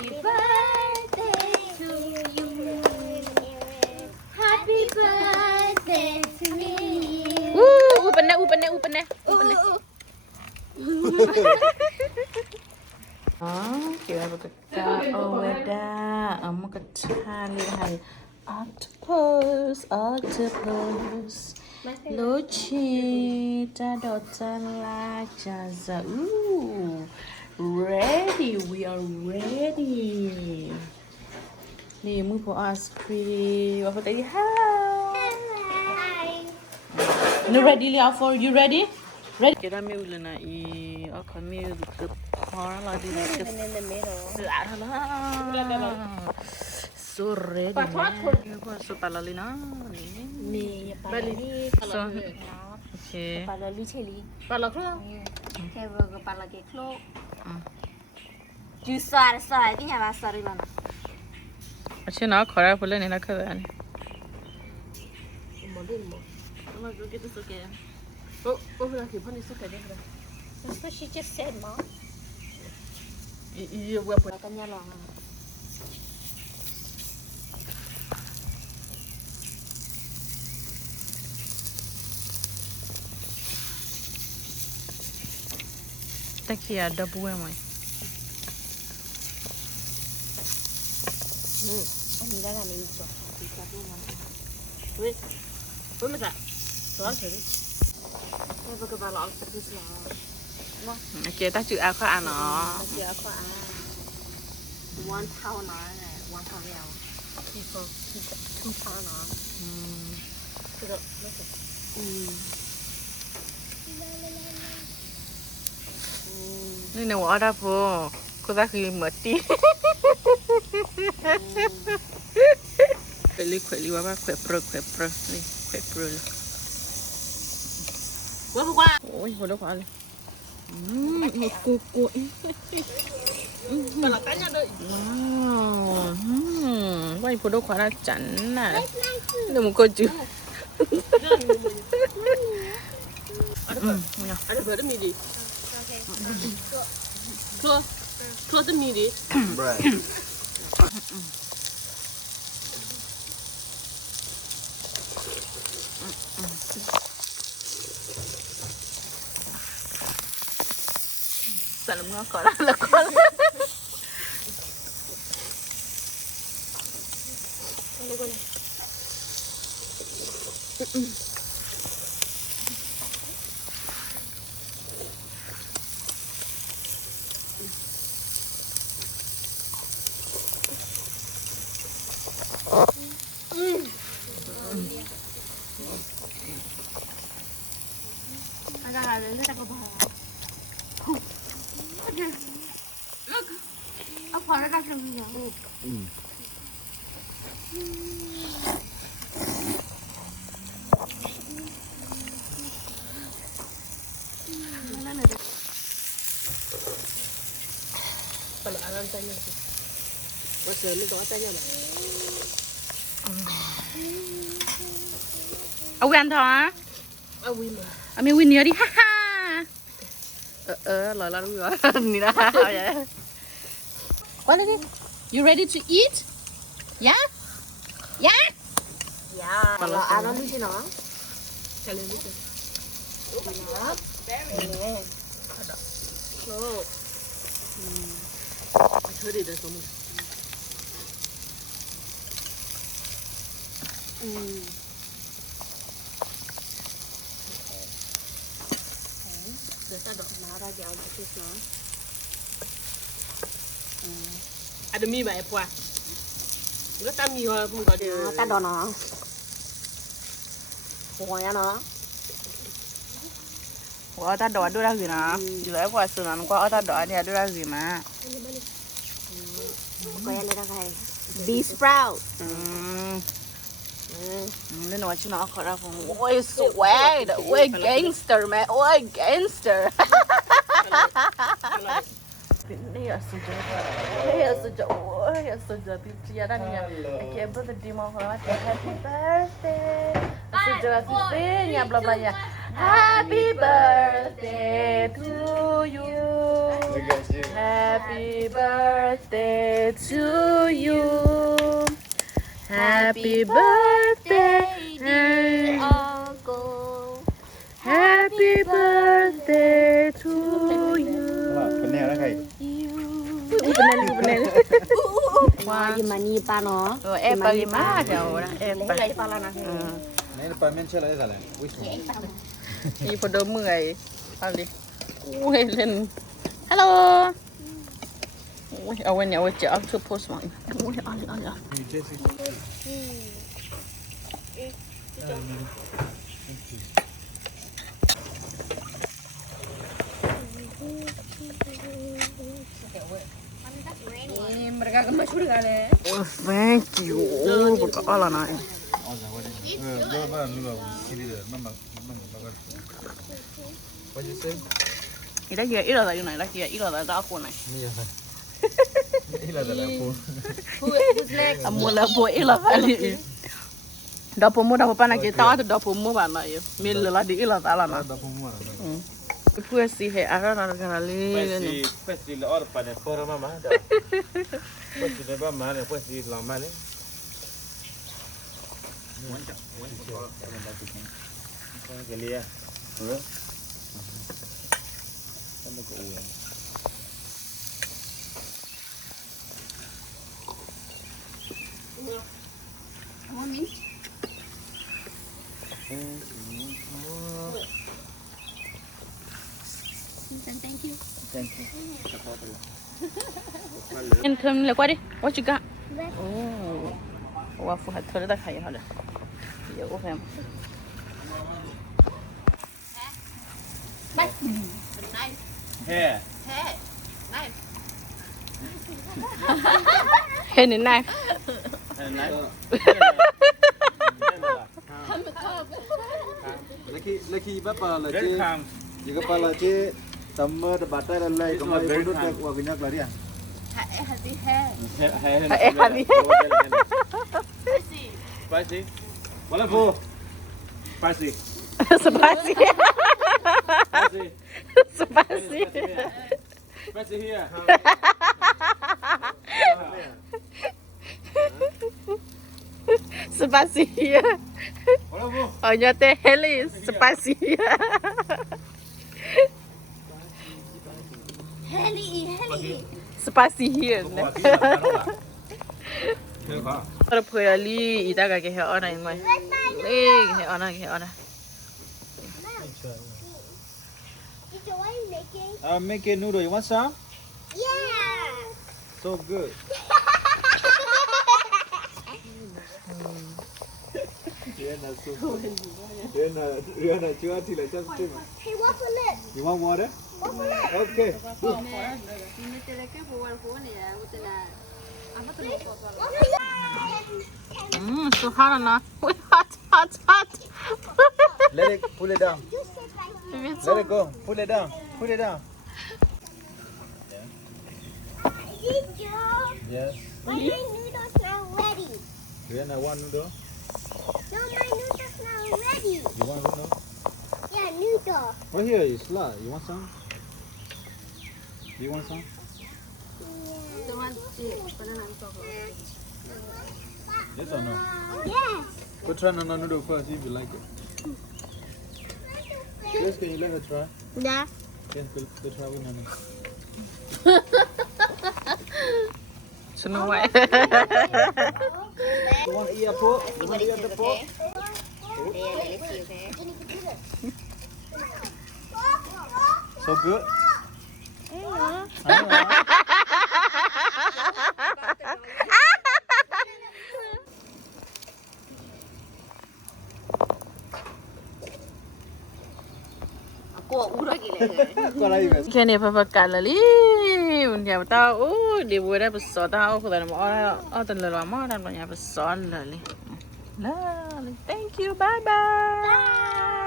Happy birthday to you Happy birthday to me เป็นนะเป็นนะเป็นนะอ๋อเกี่ยวกับกาโอเวดามกชาลีหัน octopus ลูชิจาดอจาลาจาซาready we are ready นี่มือพอไอศครีมว่าพอตีฮัลโหล You ready, Liao? You ready? Ready? Get a meal na okay meal the par la di in the middle so ready. So palalina. มีปลาลี So okay. ปลาลีเชลี ปลาละคร เทเวอร์กับปลาเกคโลจูสาร์สาร์ที่ยังว่าสาร์อีลนะ अच्छा ना खरा फुले नहीं रखा है यानी หมดดิหมด मैं जो कितने सो के ओ फिर कि पनी सो के दे रहा That's what she just said, Mom. ये वो पर กันยาลอง तकिया डब्बू है मैं อันนี้ได้กันนี้จ้ะดีจัดด้วยมัน 왜 왜 맞아 좋아 저리 เทเวอร์กับปลาหลอกสักทีสิล่ะ 오케이 딱 주 아까 안 와. เดี๋ยวก็วันเท่านั้นแหละวันเท่าเดียวที่เขาทุกเท่านั้นคือเราไม่ใช่ นี่ว่าได้พอก็ได้คือเหมือนตีเขยลิว่าเขยเปรนี่เขยเปรว่าพวกว่าโอ้ยหัวเราะอะไรกูมาละกันยังเลยว้าวว่าพวกเราขวาจันน่ะเดี๋ยวมึงก็จืดอันนี้เบอร์ดมีดีคลอดมีดี Salam nga ko lang lakol. Ada hal yang tak kebal. Apa ada tak kebal? Kalau alam tanya tu. Pasal ni kau tanya lah. Awan thọ á? Awin mà. Ami win nhiều đi ha ha. Lời là đúng rồi. Nè đó. What is it? You ready to eat? Yeah? Yeah? Ya, kalau alam di sini. Kalian ni tu. Ada. So. Thử dah semua. Dah tak ada. Nara jauh tu sih. Ada mie baik puas. Enggak tak mie lah pun kau dia. Ta đòn nó. Ủa ya nó. Ủa ta đỏ đưa ra gì nè? Dù lấy quả sườn nó qua ta đỏ thì đưa ra gì mà? Có ya đây đây. Bee sprout. Nên nói chứ nó khỏi ra phòng. Ôi swag, ôi gangster mẹ, ôi gangster. Đây là sự cho, đây là sự cho, ôi là sự cho thì chia ra nha. Cái birthday mà họ happy birthday. Sự cho thì nhà bla bla nha. Happy birthday to you. Look at you. Happy birthday to you. Happy birthday, dear uncle. Happy birthday to you. เป็นแนวแล้วใคร Benar. Gimana pa no? Lima jauh lah. Lagi pala na. นี่ปลาเม่นเชื่ออะไรสักแหละอุ้ย Di pada mengai. Ali. Helen. Hello. Awan ni awak cakap tu post mak. Ali. มีเจสซี่ Ini mereka kan masyhur kali. Oh, thank you. Bukan ala nak. อ๋อจ้ะวันนี้เยอะมากนี่แบบที่นี่เลยมันก็ What you say Ida kira ida dah yunai, ida ida dah dah aku nai. นี่อะไรนี่อะไรแต่ละคน Who's next? Mula buat ida kali. Dapur mu dapur panas kita ada dapur mu mana ya. Mil lah di ida tak ala แล้ว nak. ดอกพุ่งมาแล้ว Gue sih he ada nak kali ni. Pasti lah orang pada korang mama dah. Pasti dah mama ni, pasti lama ni. Kali ya. Kamu ke uang. Thank you. En term le kuat What you got? Oh. Waffle hat thor dah kaya hala. Ya, okay. Hey. Nice. Hey ni knife. laki bapa lah je Welcome. jika pala je tambah de batai lalai kemai pun tak wah banyak lari ah Happy hair. Hey, Hadi. Pasti. Wala po. Pasti. Spasi. Pasti. Spasi. Pasti here. Spasi. Wala po. Oh, nyate heli spasi. Heli. Spasi here. Kau kah? Kalau punya li, ida kaki he orang ini. Li, he orang, he orang. Teacher, what are you making? make a noodle you want some Yeah. so good Rihanna so good Rihanna chưa thì lại cho stream Hey, waffle it. you want water Waffle it. okay So hot na. Hot. let it pull it down You sit right here. let it go pull it down Teacher, yes why my noodles not ready? Rihanna want noodle No, my noodles not ready. you want noodle Yeah, noodle. right here is slot you want some yes or no Yes. go try Nana noodle first if you like it yes can you let her try Yeah. yes go try with Nana Snow White. you want to eat a pork you want to eat the pork so good Kau lagi kan? Kan ni apa kali? Dia tahu, dia buat apa besar tahu kalau nama orang, terlalu lama dan banyak besar lali. Thank you, bye bye.